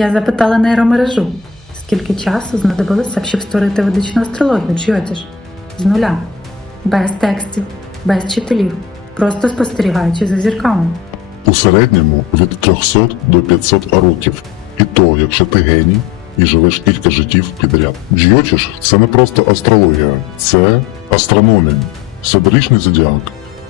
Я запитала нейромережу, скільки часу знадобилося щоб створити ведичну астрологію Джйотіш? З нуля, без текстів, без вчителів, просто спостерігаючи за зірками. У середньому від 300 до 500 років. І то, якщо ти геній і живеш кілька життів підряд. Джйотіш – це не просто астрологія, це астрономія, сидричний зодіак,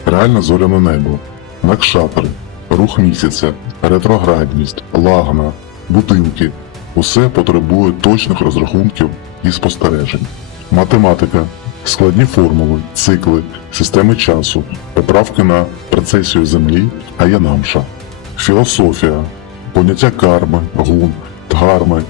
реальне зоряне небо, накшатри, рух місяця, ретроградність, лагна, будинки. Усе потребує точних розрахунків і спостережень. Математика, складні формули, цикли, системи часу, поправки на прецесію Землі, аянамша, філософія, поняття карми, гун, дгарми,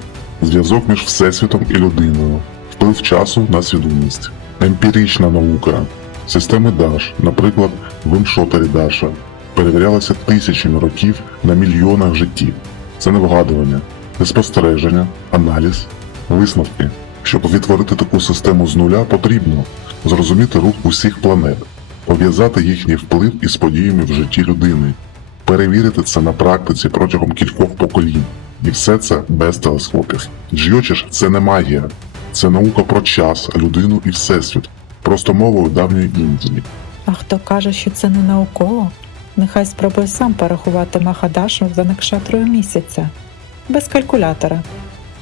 зв'язок між Всесвітом і людиною, вплив часу на свідомість, емпірична наука, системи Даш, наприклад, вимшотарі Даша, перевірялися тисячами років на мільйонах життів. Це не вгадування, це спостереження, аналіз, висновки. Щоб відтворити таку систему з нуля, потрібно зрозуміти рух усіх планет, пов'язати їхній вплив із подіями в житті людини, перевірити це на практиці протягом кількох поколінь. І все це без телескопів. Джйотіш – це не магія, це наука про час, людину і всесвіт, просто мовою давньої Індії. А хто каже, що це не науково, нехай спробує сам порахувати Махадашу за накшатрою місяця без калькулятора.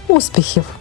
Успіхів!